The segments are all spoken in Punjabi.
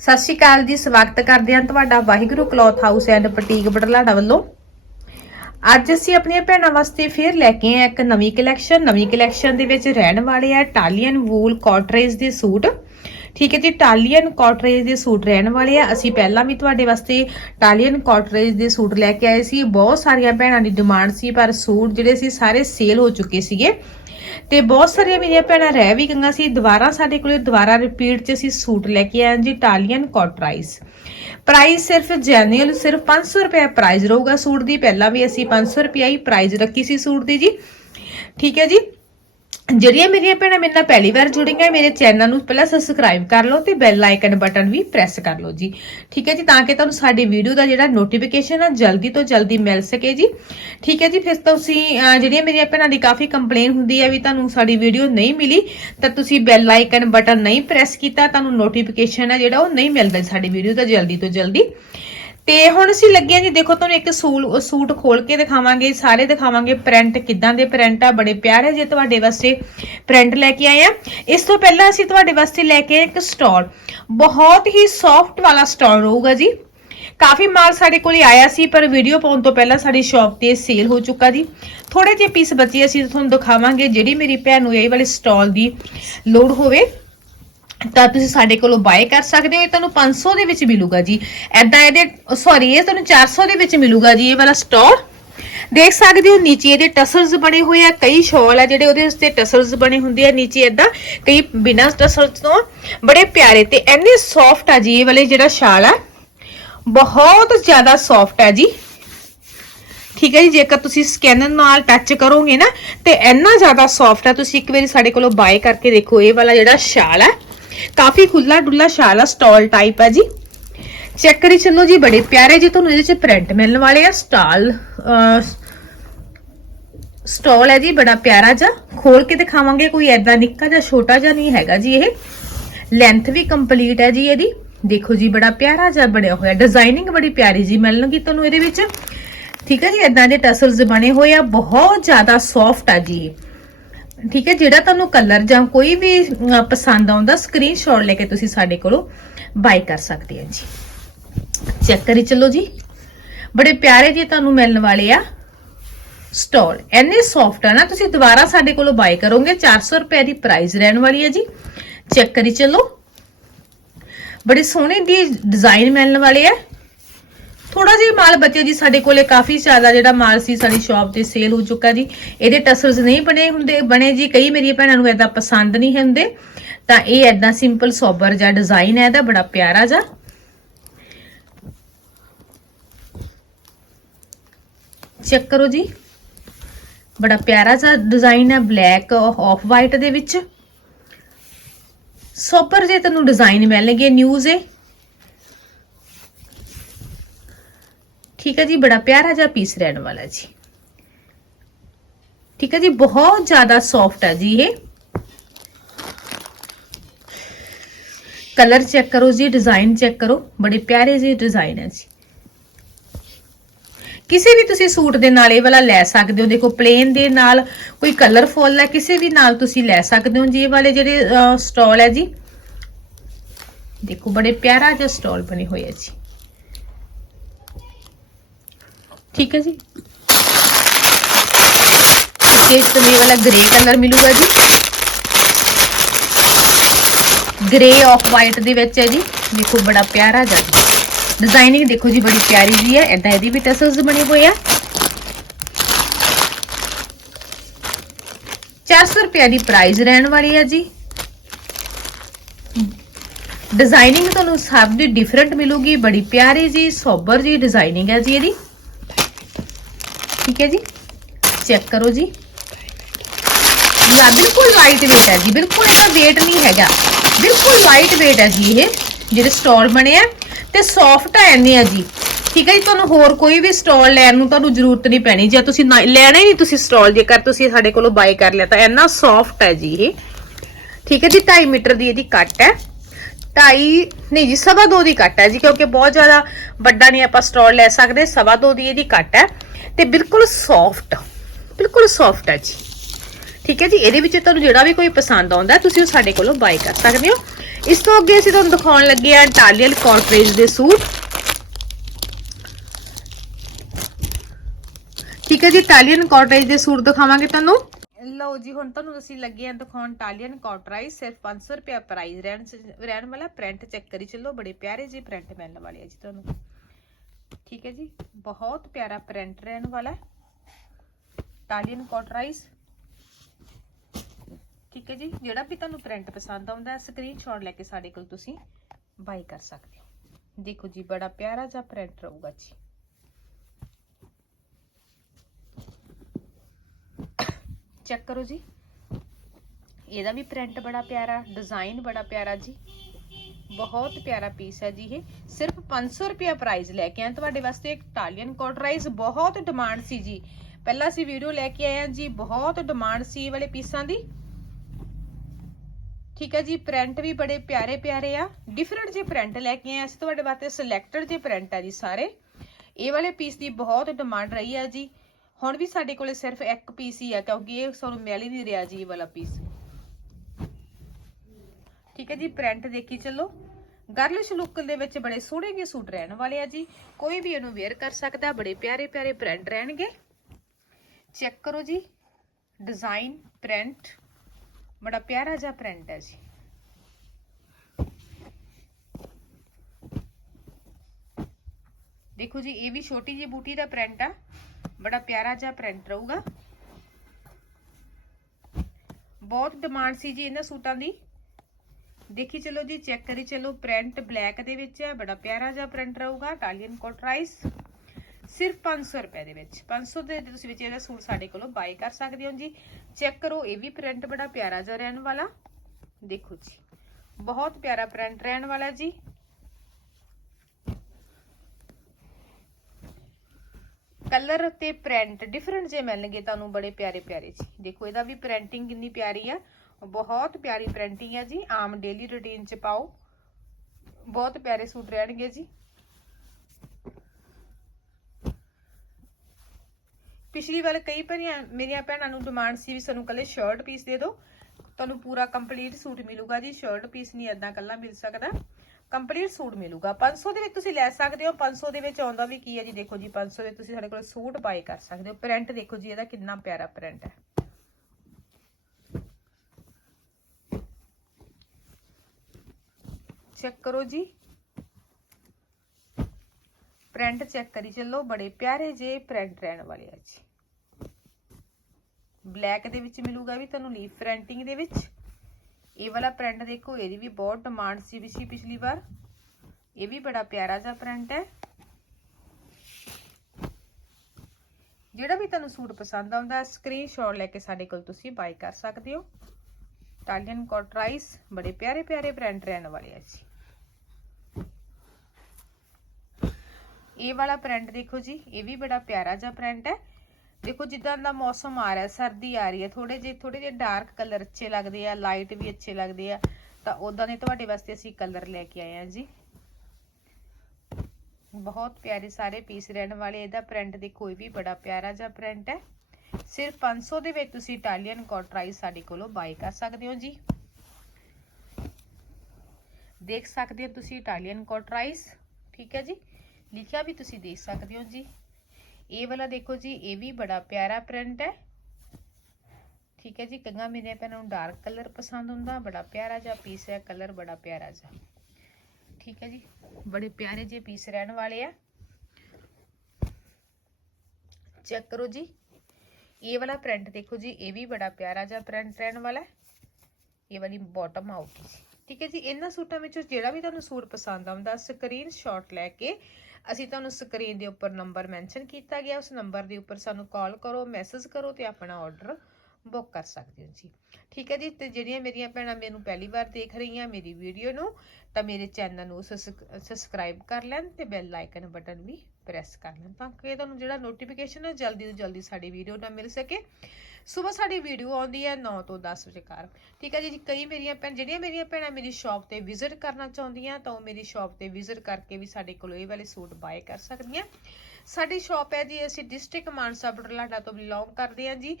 ਸਤਿ ਸ਼੍ਰੀ ਅਕਾਲ ਜੀ, ਸਵਾਗਤ ਕਰਦੇ ਹਾਂ ਤੁਹਾਡਾ Waheguru cloth house and boutique Budhlada ਵੱਲੋਂ। ਅੱਜ ਅਸੀਂ ਆਪਣੀਆਂ ਭੈਣਾਂ ਵਾਸਤੇ ਫੇਰ ਲੈ ਕੇ ਆਏ ਇੱਕ ਨਵੀਂ ਕਲੈਕਸ਼ਨ ਨਵੀਂ ਕਲੈਕਸ਼ਨ ਦੇ ਵਿੱਚ ਰਹਿਣ ਵਾਲੇ ਆ ਟਾਲੀਅਨ ਵੂਲ ਕਾਟਰੇਜ ਦੇ ਸੂਟ। ਠੀਕ ਹੈ ਜੀ ਟਾਲੀਅਨ ਕਾਟਰੇਜ ਦੇ ਸੂਟ ਰਹਿਣ ਵਾਲੇ ਆ। ਅਸੀਂ ਪਹਿਲਾਂ ਵੀ ਤੁਹਾਡੇ ਵਾਸਤੇ ਟਾਲੀਅਨ ਕਾਟਰੇਜ ਦੇ ਸੂਟ ਲੈ ਕੇ ਆਏ ਸੀ। ਬਹੁਤ ਸਾਰੀਆਂ ਭੈਣਾਂ ਦੀ ਡਿਮਾਂਡ ਸੀ, ਪਰ ਸੂਟ ਜਿਹੜੇ ਸੀ, ਸਾਰੇ ਸੇਲ ਹੋ ਚੁੱਕੇ ਸੀਗੇ। ਤੇ ਬਹੁਤ ਸਾਰੀਆਂ ਮੇਰੀਆਂ ਭੈਣਾਂ ਰਹਿ ਵੀ ਗਈਆਂ ਸੀ। ਦੁਬਾਰਾ ਸਾਡੇ ਕੋਲੇ ਦੁਬਾਰਾ ਰਿਪੀਟ 'ਚ ਅਸੀਂ ਸੂਟ ਲੈ ਕੇ ਆਏ ਹਾਂ ਜੀ ਟਾਲੀਅਨ ਕਾਟਰਾਈਜ਼ ਪ੍ਰਾਈਸ ਸਿਰਫ ਜੈਨੂਅਲ ਸਿਰਫ 500 ਰੁਪਏ ਪ੍ਰਾਈਸ ਰਹੂਗਾ ਸੂਟ ਦੀ। ਪਹਿਲਾਂ ਵੀ ਅਸੀਂ 500 ਰੁਪਏ ਹੀ ਪ੍ਰਾਈਸ ਰੱਖੀ ਸੀ ਸੂਟ ਦੀ ਜੀ। ਠੀਕ ਹੈ ਜੀ? ਜਿਹੜੀਆਂ ਮੇਰੀਆਂ ਭੈਣਾਂ ਮੇਰੇ ਨਾਲ ਪਹਿਲੀ ਵਾਰ ਜੁੜੀਆਂ, ਮੇਰੇ ਚੈਨਲ ਨੂੰ ਪਹਿਲਾਂ ਸਬਸਕ੍ਰਾਈਬ ਕਰ ਲਓ ਤੇ ਬੈਲ ਆਈਕਨ ਬਟਨ ਵੀ ਪ੍ਰੈਸ ਕਰ ਲਓ ਜੀ। ਠੀਕ ਹੈ ਜੀ? ਤਾਂ ਕਿ ਤੁਹਾਨੂੰ ਸਾਡੀ ਵੀਡੀਓ ਦਾ ਜਿਹੜਾ ਨੋਟੀਫਿਕੇਸ਼ਨ ਆ, ਜਲਦੀ ਤੋਂ ਜਲਦੀ ਮਿਲ ਸਕੇ ਜੀ। ਠੀਕ ਹੈ ਜੀ? ਫਿਰ ਤੁਸੀਂ ਜਿਹੜੀਆਂ ਮੇਰੀਆਂ ਭੈਣਾਂ ਦੀ ਕਾਫੀ ਕੰਪਲੇਨ ਹੁੰਦੀ ਹੈ ਵੀ ਤੁਹਾਨੂੰ ਸਾਡੀ ਵੀਡੀਓ ਨਹੀਂ ਮਿਲੀ, ਤਾਂ ਤੁਸੀਂ ਬੈਲ ਆਈਕਨ ਬਟਨ ਨਹੀਂ ਪ੍ਰੈਸ ਕੀਤਾ, ਤੁਹਾਨੂੰ ਨੋਟੀਫਿਕੇਸ਼ਨ ਹੈ ਜਿਹੜਾ ਉਹ ਨਹੀਂ ਮਿਲਦਾ ਸਾਡੀ ਵੀਡੀਓ ਦਾ ਜਲਦੀ ਤੋਂ ਜਲਦੀ। ਤੇ ਹੁਣ ਅਸੀਂ ਲੱਗੇ ਹਾਂ ਜੀ, ਦੇਖੋ ਤੁਹਾਨੂੰ ਇੱਕ ਸੂਲ ਸੂਟ ਖੋਲ ਕੇ ਦਿਖਾਵਾਂਗੇ, ਸਾਰੇ ਦਿਖਾਵਾਂਗੇ ਪ੍ਰਿੰਟ ਕਿੱਦਾਂ ਦੇ ਪ੍ਰਿੰਟ ਆ, ਬੜੇ ਪਿਆਰੇ ਜੇ ਤੁਹਾਡੇ ਵਾਸਤੇ ਪ੍ਰਿੰਟ ਲੈ ਕੇ ਆਏ ਆ। ਇਸ ਤੋਂ ਪਹਿਲਾਂ ਅਸੀਂ ਤੁਹਾਡੇ ਵਾਸਤੇ ਲੈ ਕੇ ਆਏ ਇੱਕ ਸਟਾਲ ਬਹੁਤ ਹੀ ਸੌਫਟ ਵਾਲਾ ਸਟਾਲ ਰਹੂਗਾ ਜੀ। ਕਾਫੀ ਮਾਲ ਸਾਡੇ ਕੋਲ ਆਇਆ ਸੀ, ਪਰ ਵੀਡੀਓ ਪਾਉਣ ਤੋਂ ਪਹਿਲਾਂ ਸਾਡੀ ਸ਼ਾਪ ਤੇ ਸੇਲ ਹੋ ਚੁੱਕਾ ਜੀ। ਥੋੜੇ ਜਿਹੇ ਪੀਸ ਬਚੇ ਅਸੀਂ ਤੁਹਾਨੂੰ ਦਿਖਾਵਾਂਗੇ, ਜਿਹੜੀ ਮੇਰੀ ਭੈਣ ਨੂੰ ਇਹ ਵਾਲੇ ਸਟਾਲ ਦੀ ਲੋੜ ਹੋਵੇ। ਤਾਂ ਤੁਸੀਂ ਸਾਡੇ ਕੋਲੋਂ ਬਾਏ ਕਰ ਸਕਦੇ ਹੋ, ਇਹ ਤੁਹਾਨੂੰ 500 ਦੇ ਵਿੱਚ ਮਿਲੂਗਾ ਜੀ। ਐਦਾਂ ਇਹਦੇ ਸੌਰੀ ਇਹ ਤੁਹਾਨੂੰ 400 ਦੇ ਵਿੱਚ ਮਿਲੂਗਾ ਜੀ, ਇਹ ਵਾਲਾ ਸਟੋਰ ਦੇਖ ਸਕਦੇ ਹੋ, ਨੀਚੇ ਇਹਦੇ ਟਸਲਸ ਬਣੇ ਹੋਏ ਆ, ਕਈ ਸ਼ਾਲ ਆ ਜਿਹੜੇ ਉਹਦੇ ਉੱਤੇ ਟਸਲਸ ਬਣੇ ਹੁੰਦੇ ਆ, ਨੀਚੇ ਐਦਾਂ ਕਈ ਬਿਨਾਂ ਟਸਲਸ ਤੋਂ, ਬੜੇ ਪਿਆਰੇ ਤੇ ਐਨੇ ਸੌਫਟ ਆ ਜੀ, ਇਹ ਵਾਲੇ ਜਿਹੜਾ ਸ਼ਾਲ ਆ। ਬਹੁਤ ਜ਼ਿਆਦਾ ਸੌਫਟ ਆ ਜੀ। ਠੀਕ ਹੈ ਜੀ, ਜੇਕਰ ਤੁਸੀਂ ਸਕੈਨਰ ਨਾਲ ਟੱਚ ਕਰੋਗੇ ਨਾ, ਤੇ ਇੰਨਾ ਜ਼ਿਆਦਾ ਸੌਫਟ ਹੈ ਤੁਸੀਂ ਇੱਕ ਵਾਰੀ ਸਾਡੇ ਕੋਲੋਂ ਬਾਏ ਕਰਕੇ ਦੇਖੋ, ਇਹ ਵਾਲਾ ਜਿਹੜਾ ਸ਼ਾਲ ਹੈ ਕਾਫੀ ਖੁੱਲਾ ਡੁੱਲਾ ਸ਼ਾਲ ਸਟਾਲ ਟਾਈਪ ਹੈ ਜੀ। ਚੈੱਕ ਕਰੀ ਚੱਲੋ ਜੀ, ਬੜੇ ਪਿਆਰੇ ਜੀ, ਤੁਹਾਨੂੰ ਇਹਦੇ ਚ ਪ੍ਰਿੰਟ ਮਿਲਣ ਵਾਲੇ ਆ। ਸਟਾਲ ਸਟਾਲ ਹੈ ਜੀ, ਬੜਾ ਪਿਆਰਾ ਜਿਹਾ। ਖੋਲ ਕੇ ਦਿਖਾਵਾਂਗੇ, ਕੋਈ ਐਦਾਂ ਨਿੱਕਾ ਜਿਹਾ, ਛੋਟਾ ਜਿਹਾ ਨਹੀਂ ਹੈਗਾ ਜੀ ਇਹ। ਲੈਂਥ ਵੀ ਕੰਪਲੀਟ ਹੈ ਜੀ ਇਹਦੀ। ਦੇਖੋ ਜੀ, ਬੜਾ ਪਿਆਰਾ ਜਿਹਾ ਬਣਿਆ ਹੋਇਆ। ਡਿਜ਼ਾਈਨਿੰਗ ਬੜੀ ਪਿਆਰੀ ਜੀ, ਮਿਲਣਗੀ ਤੁਹਾਨੂੰ ਇਹਦੇ ਵਿੱਚ। ਠੀਕ ਹੈ ਜੀ ਇਦਾਂ ਦੇ ਟਸਲਸ ਬਣੇ ਹੋਏ ਆ। ਬਹੁਤ ਜ਼ਿਆਦਾ ਸੌਫਟ ਆ ਜੀ ਠੀਕ ਹੈ, ਜਿਹੜਾ ਤੁਹਾਨੂੰ ਕਲਰ ਜਾਂ ਕੋਈ ਵੀ ਪਸੰਦ ਆਉਂਦਾ ਸਕਰੀਨਸ਼ਾਟ ਲੈ ਕੇ ਤੁਸੀਂ ਸਾਡੇ ਕੋਲੋਂ ਬਾਈ ਕਰ ਸਕਦੇ ਹੋ ਜੀ। ਚੈੱਕ ਕਰੀ ਚੱਲੋ ਜੀ। ਬੜੇ ਪਿਆਰੇ ਜੀ ਤੁਹਾਨੂੰ ਮਿਲਣ ਵਾਲੇ ਆ ਸਟਾਲ ਐਨੇ ਸੌਫਟ ਆ ਨਾ, ਤੁਸੀਂ ਦੁਬਾਰਾ ਸਾਡੇ ਕੋਲੋਂ ਬਾਈ ਕਰੋਗੇ 400 ਰੁਪਏ ਦੀ ਪ੍ਰਾਈਸ ਰਹਿਣ ਵਾਲੀ ਹੈ ਜੀ। ਚੈੱਕ ਕਰੀ ਚੱਲੋ। ਬੜੇ ਸੋਹਣੇ ਦੀ ਡਿਜ਼ਾਈਨ ਮਿਲਣ ਵਾਲੇ ਆ। ਥੋੜਾ ਜਿਹਾ ਮਾਲ ਬਚੇ ਜੀ, ਸਾਡੇ ਕੋਲੇ ਕਾਫੀ ਜ਼ਿਆਦਾ ਜਿਹੜਾ ਮਾਲ ਸੀ, ਸਾਡੀ ਸ਼ਾਪ ਤੇ ਸੇਲ ਹੋ ਚੁੱਕਾ ਜੀ। ਇਹਦੇ ਟਸਲਸ ਨਹੀਂ ਬਣੇ ਹੁੰਦੇ, ਬਣੇ ਜੀ। ਕਈ ਮੇਰੀਆਂ ਭੈਣਾਂ ਨੂੰ ਐਦਾਂ ਪਸੰਦ ਨਹੀਂ ਹੁੰਦੇ। ਤਾਂ ਇਹ ਐਦਾਂ ਸਿੰਪਲ ਸੋਬਰ ਜਿਹਾ ਡਿਜ਼ਾਈਨ ਹੈ ਇਹਦਾ, ਬੜਾ ਪਿਆਰਾ ਜਿਹਾ। ਚੈੱਕ ਕਰੋ ਜੀ। ਬੜਾ ਪਿਆਰਾ ਜਿਹਾ ਡਿਜ਼ਾਈਨ ਹੈ ਬਲੈਕ ਆਫ ਵਾਈਟ ਦੇ ਵਿੱਚ। ਸੋਬਰ ਜੇ ਤੁਹਾਨੂੰ ਡਿਜ਼ਾਈਨ ਮਿਲਣਗੇ ਨਿਊਜ਼ ਹੈ ਠੀਕ ਹੈ ਜੀ, ਬੜਾ ਪਿਆਰਾ ਜਿਹਾ ਪੀਸ ਰਹਿਣ ਵਾਲਾ ਜੀ। ਠੀਕ ਹੈ ਜੀ, ਬਹੁਤ ਜ਼ਿਆਦਾ ਸੌਫਟ ਹੈ ਜੀ ਇਹ। ਕਲਰ ਚੈੱਕ ਕਰੋ ਜੀ ਡਿਜ਼ਾਈਨ ਚੈੱਕ ਕਰੋ। ਬੜੇ ਪਿਆਰੇ ਜਿਹੇ ਡਿਜ਼ਾਈਨ ਹੈ ਜੀ। ਕਿਸੇ ਵੀ ਤੁਸੀਂ ਸੂਟ ਦੇ ਨਾਲ ਇਹ ਵਾਲਾ ਲੈ ਸਕਦੇ ਹੋ। ਦੇਖੋ ਪਲੇਨ ਦੇ ਨਾਲ ਕੋਈ ਕਲਰਫੁੱਲ ਹੈ, ਕਿਸੇ ਵੀ ਨਾਲ ਤੁਸੀਂ ਲੈ ਸਕਦੇ ਹੋ ਜੀ ਇਹ ਵਾਲੇ ਜਿਹੜੇ ਸਟਾਲ ਹੈ ਜੀ। ਦੇਖੋ, ਬੜੇ ਪਿਆਰਾ ਜਿਹਾ ਸਟਾਲ ਬਣੇ ਹੋਏ ਹੈ ਜੀ। ਠੀਕ ਹੈ ਜੀ। ਇਹ ਤੁਹਾਨੂੰ ਇਹ ਵਾਲਾ ਗ੍ਰੇ ਕਲਰ ਮਿਲੂਗਾ ਜੀ। ਗ੍ਰੇ ਆਫ ਵਾਈਟ ਦੇ ਵਿੱਚ ਹੈ ਜੀ। ਦੇਖੋ ਬੜਾ ਪਿਆਰਾ ਜਿਹਾ। ਡਿਜ਼ਾਈਨਿੰਗ ਦੇਖੋ ਜੀ ਬੜੀ ਪਿਆਰੀ ਜੀ ਹੈ। ਐਦਾਂ ਇਹਦੀ ਵੀ ਟਸਲਸ ਬਣੇ ਹੋਏ ਆ। 400 ਰੁਪਏ ਦੀ ਪ੍ਰਾਈਸ ਰਹਿਣ ਵਾਲੀ ਹੈ ਜੀ। ਡਿਜ਼ਾਈਨਿੰਗ ਤੁਹਾਨੂੰ ਸਭ ਦੀ ਡਿਫਰੈਂਟ ਮਿਲੂਗੀ। ਬੜੀ ਪਿਆਰੀ ਜੀ, ਸੋਬਰ ਜੀ ਡਿਜ਼ਾਈਨਿੰਗ ਹੈ ਜੀ ਇਹਦੀ। ਠੀਕ ਹੈ ਜੀ? ਚੈੱਕ ਕਰੋ ਜੀ। ਯਾ ਬਿਲਕੁਲ ਲਾਈਟ weight ਹੈ ਜੀ। ਬਿਲਕੁਲ ਇਹਦਾ weight ਨਹੀਂ ਹੈਗਾ। ਬਿਲਕੁਲ ਲਾਈਟ weight ਹੈ ਜੀ ਇਹ, ਜਿਹੜੇ ਸਟਾਲ ਬਣੇ ਆ। ਤੇ ਸੌਫਟ ਹੈ ਇੰਨੇ ਆ ਜੀ। ਠੀਕ ਹੈ ਜੀ, ਤੁਹਾਨੂੰ ਹੋਰ ਕੋਈ ਵੀ ਸਟਾਲ ਲੈਣ ਨੂੰ ਤੁਹਾਨੂੰ ਜ਼ਰੂਰਤ ਨਹੀਂ ਪੈਣੀ। ਜੇ ਤੁਸੀਂ ਨਾ- ਲੈਣਾ ਹੀ ਨਹੀਂ ਤੁਸੀਂ ਸਟਾਲ ਜੇਕਰ ਤੁਸੀਂ ਸਾਡੇ ਕੋਲੋਂ ਬਾਈ ਕਰ ਲਿਆ ਤਾਂ ਇੰਨਾ ਸੌਫਟ ਹੈ ਜੀ ਇਹ। ਠੀਕ ਹੈ ਜੀ 2.5 ਮੀਟਰ ਦੀ ਇਹਦੀ ਕੱਟ ਹੈ। ਢਾਈ, ਨਹੀਂ ਜੀ, ਸਵਾ ਦੋ ਦੀ ਕੱਟ ਹੈ ਜੀ, ਕਿਉਂਕਿ ਬਹੁਤ ਜ਼ਿਆਦਾ ਵੱਡਾ ਨਹੀਂ ਆਪਾਂ ਸਟਾਲ ਲੈ ਸਕਦੇ, ਸਵਾ ਦੋ ਦੀ ਇਹਦੀ ਕੱਟ ਹੈ। ਤੇ ਬਿਲਕੁਲ ਸੌਫਟ ਬਿਲਕੁਲ ਸੌਫਟ ਹੈ ਜੀ। ਠੀਕ ਹੈ ਜੀ, ਇਹਦੇ ਵਿੱਚ ਤੁਹਾਨੂੰ ਜਿਹੜਾ ਵੀ ਕੋਈ ਪਸੰਦ ਆਉਂਦਾ ਤੁਸੀਂ ਉਹ ਸਾਡੇ ਕੋਲੋਂ ਬਾਈ ਕਰ ਸਕਦੇ ਹੋ। ਇਸ ਤੋਂ ਅੱਗੇ ਅਸੀਂ ਤੁਹਾਨੂੰ ਦਿਖਾਉਣ ਲੱਗੇ ਆ ਇਟਾਲੀਅਨ ਕਾਰਪਰੇਜ ਦੇ ਸੂਟ। ਠੀਕ ਹੈ ਜੀ ਇਟਾਲੀਅਨ ਕਾਰਟਰਾਈਜ਼ ਦੇ ਸੂਟ ਦਿਖਾਵਾਂਗੇ ਤੁਹਾਨੂੰ। ਲਓ ਜੀ, ਹੁਣ ਤੁਹਾਨੂੰ ਅਸੀਂ ਲੱਗੇ ਆ ਦਿਖਾਉਣ ਇਟਾਲੀਅਨ ਕਾਰਟਰਾਈਜ਼ ਸਿਰਫ 500 ਰੁਪਏ ਪ੍ਰਾਈਸ ਰਹਿਣ ਰਹਿਣ ਵਾਲਾ। ਪ੍ਰਿੰਟ ਚੈੱਕ ਕਰੀ ਚੱਲੋ, ਬੜੇ ਪਿਆਰੇ ਜੀ ਪ੍ਰਿੰਟ ਮਿਲਣ ਵਾਲੇ ਆ ਜੀ ਤੁਹਾਨੂੰ। ਠੀਕ ਹੈ ਜੀ, ਬਹੁਤ ਪਿਆਰਾ ਪ੍ਰਿੰਟ ਰਹਿਣ ਵਾਲਾ ਹੈ। ਇਟਾਲੀਅਨ ਕਾਰਟਰਾਈਜ਼ ਠੀਕ ਹੈ ਜੀ, ਜਿਹੜਾ ਵੀ ਤੁਹਾਨੂੰ ਪ੍ਰਿੰਟ ਪਸੰਦ ਆਉਂਦਾ ਹੈ ਸਕਰੀਨਸ਼ਾਟ ਲੈ ਕੇ ਸਾਡੇ ਕੋਲ ਤੁਸੀਂ ਬਾਈ ਕਰ ਸਕਦੇ ਹੋ। ਦੇਖੋ ਜੀ, ਬੜਾ ਪਿਆਰਾ ਜਿਹਾ ਪ੍ਰਿੰਟ ਰਹੂਗਾ ਜੀ। ਚੈੱਕ ਕਰੋ ਜੀ ਇਹਦਾ ਵੀ ਪ੍ਰਿੰਟ ਬੜਾ ਪਿਆਰਾ ਡਿਜ਼ਾਈਨ ਬੜਾ ਪਿਆਰਾ ਜੀ ਬਹੁਤ ਪਿਆਰਾ ਪੀਸ ਹੈ ਜੀ ਇਹ ਸਿਰਫ 500 ਰੁਪਿਆ ਪ੍ਰਾਈਸ ਲੈ ਕੇ ਆਏ। ਤੁਹਾਡੇ ਵਾਸਤੇ ਇੱਕ ਇਟਾਲੀਅਨ ਕਾਰਟਰਾਈਜ਼ ਬਹੁਤ ਡਿਮਾਂਡ ਸੀ ਜੀ। ਪਹਿਲਾਂ ਅਸੀਂ ਵੀਡੀਓ ਲੈ ਕੇ ਆਏ ਹਾਂ ਜੀ, ਬਹੁਤ ਡਿਮਾਂਡ ਸੀ ਇਹ ਵਾਲੇ ਪੀਸਾਂ ਦੀ। ਠੀਕ ਹੈ ਜੀ ਪ੍ਰਿੰਟ ਵੀ ਬੜੇ ਪਿਆਰੇ ਪਿਆਰੇ ਆ। ਡਿਫਰੈਂਟ ਜੇ ਪ੍ਰਿੰਟ ਲੈ ਕੇ ਆਏ ਹਾਂ ਅਸੀਂ, ਤੁਹਾਡੇ ਵਾਸਤੇ ਸਿਲੈਕਟਡ ਜੇ ਪ੍ਰਿੰਟ ਆ ਜੀ ਸਾਰੇ। ਇਹ ਵਾਲੇ ਪੀਸ ਦੀ ਬਹੁਤ ਡਿਮਾਂਡ ਰਹੀ ਆ ਜੀ। ਹੁਣ ਵੀ ਸਾਡੇ ਕੋਲੇ ਸਿਰਫ ਇੱਕ ਪੀਸ ਹੀ ਆ, ਕਿਉਂਕਿ ਇਹ ਸਾਨੂੰ ਮਿਲ ਹੀ ਨਹੀਂ ਰਿਹਾ ਜੀ ਇਹ ਵਾਲਾ ਪੀਸ ਠੀਕ ਹੈ ਜੀ ਪ੍ਰਿੰਟ ਦੇਖੀ ਚੱਲੋ। ਗਰਲਿਸ਼ ਲੁੱਕ ਦੇ ਵਿੱਚ ਬੜੇ ਸੋਹਣੇ ਜਿਹੇ ਸੂਟ ਰਹਿਣ ਵਾਲੇ ਆ ਜੀ। ਕੋਈ ਵੀ ਇਹਨੂੰ ਵੇਅਰ ਕਰ ਸਕਦਾ, ਬੜੇ ਪਿਆਰੇ ਪਿਆਰੇ ਪ੍ਰਿੰਟ ਰਹਿਣਗੇ। ਚੈੱਕ ਕਰੋ ਜੀ ਡਿਜ਼ਾਈਨ ਪ੍ਰਿੰਟ ਬੜਾ ਪਿਆਰਾ ਜਿਹਾ ਪ੍ਰਿੰਟ ਹੈ ਜੀ। ਦੇਖੋ ਜੀ, ਇਹ ਵੀ ਛੋਟੀ ਜਿਹੀ ਬੂਟੀ ਦਾ ਪ੍ਰਿੰਟ ਆ। ਬੜਾ ਪਿਆਰਾ ਜਿਹਾ ਪ੍ਰਿੰਟ ਰਹੂਗਾ। ਬਹੁਤ ਡਿਮਾਂਡ ਸੀ ਜੀ ਇਹਨਾਂ ਸੂਟਾਂ ਦੀ। ਦੇਖੀ ਚਲੋ ਜੀ ਚੈੱਕ ਕਰੀ ਚਲੋ ਪ੍ਰਿੰਟ ਬਲੈਕ ਦੇ ਵਿੱਚ ਹੈ, ਬੜਾ ਪਿਆਰਾ ਜਿਹਾ ਪ੍ਰਿੰਟ ਰਹੂਗਾ ਇਟਾਲੀਅਨ ਕੋਟਰਾਈਜ਼ ਸਿਰਫ 500 ਰੁਪਏ ਦੇ ਵਿੱਚ। 500 ਦੇ ਤੁਸੀਂ ਵਿੱਚ ਇਹਦਾ ਸੂਟ ਸਾਡੇ ਕੋਲੋਂ ਬਾਈ ਕਰ ਸਕਦੇ ਹੋ ਜੀ। ਚੈੱਕ ਕਰੋ, ਇਹ ਵੀ ਪ੍ਰਿੰਟ ਬੜਾ ਪਿਆਰਾ ਜਿਹਾ ਰਹਿਣ ਵਾਲਾ। ਦੇਖੋ ਜੀ, ਬਹੁਤ ਪਿਆਰਾ ਪ੍ਰਿੰਟ ਰਹਿਣ ਵਾਲਾ ਜੀ। ਕਲਰ ਤੇ ਪ੍ਰਿੰਟ ਡਿਫਰੈਂਟ ਜੇ ਮਿਲਣਗੇ ਤੁਹਾਨੂੰ ਬੜੇ ਪਿਆਰੇ ਪਿਆਰੇ ਜੀ। ਦੇਖੋ, ਇਹਦਾ ਵੀ ਪ੍ਰਿੰਟਿੰਗ ਕਿੰਨੀ ਪਿਆਰੀ ਆ। ਬਹੁਤ ਪਿਆਰੀ ਪ੍ਰਿੰਟਿੰਗ ਹੈ ਜੀ। ਆਮ ਡੇਲੀ ਰੁਟੀਨ ਚ ਪਾਓ। ਬਹੁਤ ਪਿਆਰੇ ਸੂਟ ਰਹਿਣਗੇ ਜੀ। ਪਿਛਲੀ ਵਾਰ ਕਈ ਭਰੀਆਂ, ਮੇਰੀਆਂ ਭੈਣਾਂ ਨੂੰ ਡਿਮਾਂਡ ਸੀ ਵੀ ਸਾਨੂੰ ਕੱਲੇ ਸ਼ਰਟ ਪੀਸ ਦੇ ਦਿਓ। ਤੁਹਾਨੂੰ ਪੂਰਾ ਕੰਪਲੀਟ ਸੂਟ ਮਿਲੂਗਾ ਜੀ। ਸ਼ਰਟ ਪੀਸ ਨਹੀਂ ਇਦਾਂ ਕੱਲਾ ਮਿਲ ਸਕਦਾ। ਕੰਪਲੀਟ ਸੂਟ ਮਿਲੂਗਾ। 500 ਦੇ ਵਿੱਚ ਤੁਸੀਂ ਲੈ ਸਕਦੇ ਹੋ। 500 ਦੇ ਵਿੱਚ ਆਉਂਦਾ ਵੀ ਕੀ ਹੈ ਜੀ? ਦੇਖੋ ਜੀ 500 ਦੇ ਤੁਸੀਂ ਸਾਡੇ ਕੋਲ ਸੂਟ ਬਾਈ ਕਰ ਸਕਦੇ ਹੋ। ਪ੍ਰਿੰਟ ਦੇਖੋ ਜੀ, ਇਹਦਾ ਕਿੰਨਾ ਪਿਆਰਾ ਪ੍ਰਿੰਟ ਹੈ। ਚੈੱਕ ਕਰੋ ਜੀ। ਪ੍ਰਿੰਟ ਚੈੱਕ ਕਰੀ ਚੱਲੋ। ਬੜੇ ਪਿਆਰੇ ਜੇ ਪ੍ਰਿੰਟ ਰਹਿਣ ਵਾਲੇ ਆ ਜੀ। ਬਲੈਕ ਦੇ ਵਿੱਚ ਮਿਲੂਗਾ ਵੀ ਤੁਹਾਨੂੰ ਲੀਫ ਪ੍ਰਿੰਟਿੰਗ ਦੇ ਵਿੱਚ। ਇਹ ਵਾਲਾ ਪ੍ਰਿੰਟ ਦੇਖੋ, ਇਹਦੀ ਵੀ ਬਹੁਤ ਡਿਮਾਂਡ ਸੀ ਵੀ ਸੀ ਪਿਛਲੀ ਵਾਰ। ਇਹ ਵੀ ਬੜਾ ਪਿਆਰਾ ਜਿਹਾ ਪ੍ਰਿੰਟ ਹੈ। ਜਿਹੜਾ ਵੀ ਤੁਹਾਨੂੰ ਸੂਟ ਪਸੰਦ ਆਉਂਦਾ ਸਕਰੀਨਸ਼ਾਟ ਲੈ ਕੇ ਸਾਡੇ ਕੋਲ ਤੁਸੀਂ ਬਾਈ ਕਰ ਸਕਦੇ ਹੋ। ਇਟਾਲੀਅਨ ਕੋਟਰਾਈਸ ਬੜੇ ਪਿਆਰੇ ਪਿਆਰੇ ਪ੍ਰਿੰਟ ਰਹਿਣ ਵਾਲੇ ਆ ਜੀ। ਇਹ ਵਾਲਾ ਪ੍ਰਿੰਟ ਦੇਖੋ ਜੀ, ਇਹ ਵੀ ਬੜਾ ਪਿਆਰਾ ਜਿਹਾ ਪ੍ਰਿੰਟ ਹੈ। ਦੇਖੋ ਜਿੱਦਾਂ ਦਾ ਮੌਸਮ ਆ ਰਿਹਾ, ਸਰਦੀ ਆ ਰਹੀ ਹੈ ਥੋੜੇ ਜਿਹੇ ਥੋੜੇ ਜਿਹੇ ਡਾਰਕ ਕਲਰ ਅੱਛੇ ਲੱਗਦੇ ਆ ਲਾਈਟ ਵੀ ਅੱਛੇ ਲੱਗਦੇ ਆ, ਤਾਂ ਉਦਾਂ ਦੇ ਤੁਹਾਡੇ ਵਾਸਤੇ ਅਸੀਂ ਕਲਰ ਲੈ ਕੇ ਆਏ ਆ ਜੀ। ਬਹੁਤ ਪਿਆਰੇ ਸਾਰੇ ਪੀਸ ਰਹਿਣ ਵਾਲੇ, ਇਹਦਾ ਪ੍ਰਿੰਟ ਦੇਖੋ ਇਹ ਵੀ ਬੜਾ ਪਿਆਰਾ ਜਿਹਾ ਪ੍ਰਿੰਟ ਹੈ। ਸਿਰਫ 500 ਦੇ ਵਿੱਚ ਤੁਸੀਂ ਇਟਾਲੀਅਨ ਕਾਟਰਾਈਜ਼ ਸਾਡੇ ਕੋਲੋਂ ਬਾਈ ਕਰ ਸਕਦੇ ਹੋ ਜੀ। ਦੇਖ ਸਕਦੇ ਹੋ ਤੁਸੀਂ ਇਟਾਲੀਅਨ ਕਾਟਰਾਈਜ਼ ਠੀਕ ਹੈ ਜੀ? ਲਿਖਿਆ ਵੀ ਤੁਸੀਂ ਦੇਖ ਸਕਦੇ ਹੋ ਜੀ। ਇਹ ਵਾਲਾ ਦੇਖੋ ਜੀ, ਇਹ ਵੀ ਬੜਾ ਪਿਆਰਾ ਪ੍ਰਿੰਟ ਹੈ। ਠੀਕ ਹੈ ਜੀ ਕੰਗਾ ਮੇਰੇ ਪੈਨਾਂ ਨੂੰ ਡਾਰਕ ਕਲਰ ਪਸੰਦ ਹੁੰਦਾ, ਬੜਾ ਪਿਆਰਾ ਜਿਹਾ ਪੀਸ ਹੈ ਕਲਰ ਬੜਾ ਪਿਆਰਾ ਜਿਹਾ। ਠੀਕ ਹੈ ਜੀ, ਬੜੇ ਪਿਆਰੇ ਜਿਹੇ ਪੀਸ ਰਹਿਣ ਵਾਲੇ ਆ। ਚੈੱਕ ਕਰੋ ਜੀ, ਇਹ ਵਾਲਾ ਪ੍ਰਿੰਟ ਦੇਖੋ ਜੀ, ਇਹ ਵੀ ਬੜਾ ਪਿਆਰਾ ਜਿਹਾ ਪ੍ਰਿੰਟ ਰਹਿਣ ਵਾਲਾ ਹੈ। ਇਹ ਵਾਲੀ ਬਾਟਮ ਆਊਗੀ ਠੀਕ ਹੈ ਜੀ, ਇਹਨਾਂ ਸੂਟਾਂ ਵਿੱਚੋਂ ਜਿਹੜਾ ਵੀ ਤੁਹਾਨੂੰ ਸੂਟ ਪਸੰਦ ਆਉਂਦਾ ਸਕਰੀਨਸ਼ਾਟ ਲੈ ਕੇ ਅਸੀਂ ਤੁਹਾਨੂੰ ਸਕਰੀਨ ਦੇ ਉੱਪਰ ਨੰਬਰ ਮੈਂਸ਼ਨ ਕੀਤਾ ਗਿਆ, ਉਸ ਨੰਬਰ ਦੇ ਉੱਪਰ ਸਾਨੂੰ ਕਾਲ ਕਰੋ ਮੈਸੇਜ ਕਰੋ ਤੇ ਆਪਣਾ ਆਰਡਰ ਬੁੱਕ ਕਰ ਸਕਦੇ ਹੋ ਜੀ। ਠੀਕ ਹੈ ਜੀ, ਤੇ ਜਿਹੜੀਆਂ ਮੇਰੀਆਂ ਭੈਣਾਂ ਮੈਨੂੰ ਪਹਿਲੀ ਵਾਰ ਦੇਖ ਰਹੀਆਂ ਮੇਰੀ ਵੀਡੀਓ ਨੂੰ, ਤਾਂ ਮੇਰੇ ਚੈਨਲ ਨੂੰ ਸਬਸਕ੍ਰਾਈਬ ਕਰ ਲੈਣ ਤੇ ਬੈਲ ਆਈਕਨ ਬਟਨ ਵੀ ਪ੍ਰੈਸ ਕਰ ਲੈਣ। ਤਾਂ ਕਿ ਤੁਹਾਨੂੰ ਜਿਹੜਾ ਨੋਟੀਫਿਕੇਸ਼ਨ ਹੈ ਜਲਦੀ ਤੋਂ ਜਲਦੀ ਸਾਡੀ ਵੀਡੀਓ ਨਾ ਮਿਲ ਸਕੇ। ਸਵੇਰ ਸਾਡੀ ਵੀਡੀਓ ਆਉਂਦੀ ਹੈ 9 ਤੋਂ 10 ਵਜੇ ਕਾਰ ਠੀਕ ਹੈ ਜੀ ਜੀ, ਕਈ ਮੇਰੀਆਂ ਭੈਣ, ਜਿਹੜੀਆਂ ਮੇਰੀਆਂ ਭੈਣਾਂ ਮੇਰੀ ਸ਼ਾਪ ਤੇ ਵਿਜ਼ਿਟ ਕਰਨਾ ਚਾਹੁੰਦੀਆਂ, ਤਾਂ ਉਹ ਮੇਰੀ ਸ਼ਾਪ ਤੇ ਵਿਜ਼ਿਟ ਕਰਕੇ ਵੀ ਸਾਡੇ ਕੋਲੋਂ ਇਹ ਵਾਲੇ ਸੂਟ ਬਾਏ ਕਰ ਸਕਦੀਆਂ। ਸਾਡੀ ਸ਼ਾਪ ਹੈ ਜੀ, ਅਸੀਂ ਡਿਸਟ੍ਰਿਕਟ ਮਾਨਸਾ ਬਟਲਾਡਾ ਤੋਂ ਬਿਲੋਂਗ ਕਰਦੇ ਹਾਂ ਜੀ।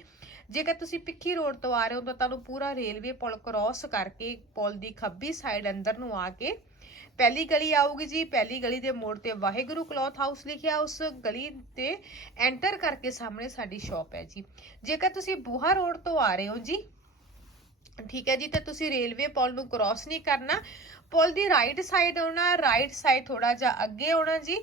ਜੇਕਰ ਤੁਸੀਂ ਪਿੱਖੀ ਰੋਡ ਤੋਂ ਆ ਰਹੇ ਹੋ, ਤਾਂ ਤੁਹਾਨੂੰ ਪੂਰਾ ਰੇਲਵੇ ਪੁਲ ਕ੍ਰਾਸ ਕਰਕੇ, ਪੁਲ ਦੀ ਖੱਬੀ ਸਾਈਡ ਅੰਦਰ ਨੂੰ ਆ ਕੇ ਪਹਿਲੀ ਗਲੀ ਆਊਗੀ ਜੀ, ਪਹਿਲੀ ਗਲੀ ਦੇ ਮੋੜ ਤੇ ਵਾਹਿਗੁਰੂ ਕਲੌਥ ਹਾਊਸ ਲਿਖਿਆ, ਉਸ ਗਲੀ ਤੇ ਐਂਟਰ ਕਰਕੇ ਸਾਹਮਣੇ ਸਾਡੀ ਸ਼ਾਪ ਹੈ ਜੀ। ਜੇਕਰ ਤੁਸੀਂ ਬੂਹਾ ਰੋਡ ਤੋਂ ਆ ਰਹੇ ਹੋ ਜੀ, ਠੀਕ ਹੈ ਜੀ, ਤੇ ਤੁਸੀਂ ਰੇਲਵੇ ਪੁਲ ਨੂੰ ਕ੍ਰਾਸ ਨਹੀਂ ਕਰਨਾ ਪੁਲ ਦੀ ਰਾਈਟ ਸਾਈਡ ਆਉਣਾ ਰਾਈਟ ਸਾਈਡ ਥੋੜਾ ਜਿਹਾ ਅੱਗੇ ਆਉਣਾ ਜੀ।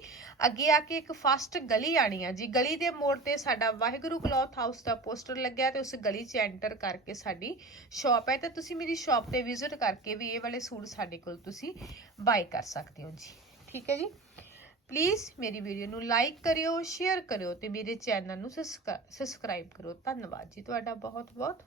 ਅੱਗੇ ਆ ਕੇ ਇੱਕ ਫਸਟ ਗਲੀ ਆਣੀ ਆ ਜੀ। ਗਲੀ ਦੇ ਮੋੜ ਤੇ ਸਾਡਾ ਵਾਹਿਗੁਰੂ ਕਲੌਥ ਹਾਊਸ ਦਾ ਪੋਸਟਰ ਲੱਗਿਆ ਤੇ ਉਸ ਗਲੀ 'ਚ ਐਂਟਰ ਕਰਕੇ ਸਾਡੀ ਸ਼ਾਪ ਹੈ। ਤੇ ਤੁਸੀਂ ਮੇਰੀ ਸ਼ਾਪ ਤੇ ਵਿਜ਼ਿਟ ਕਰਕੇ ਵੀ ਇਹ ਵਾਲੇ ਸੂਟ ਸਾਡੇ ਕੋਲ ਤੁਸੀਂ ਬਾਈ ਕਰ ਸਕਦੇ ਹੋ ਜੀ। ਠੀਕ ਹੈ ਜੀ? ਪਲੀਜ਼ ਮੇਰੀ ਵੀਡੀਓ ਨੂੰ ਲਾਈਕ ਕਰਿਓ ਸ਼ੇਅਰ ਕਰਿਓ ਤੇ ਮੇਰੇ ਚੈਨਲ ਨੂੰ ਸਬਸਕ੍ਰਾਈਬ ਕਰੋ ਧੰਨਵਾਦ ਜੀ। ਤੁਹਾਡਾ ਬਹੁਤ ਬਹੁਤ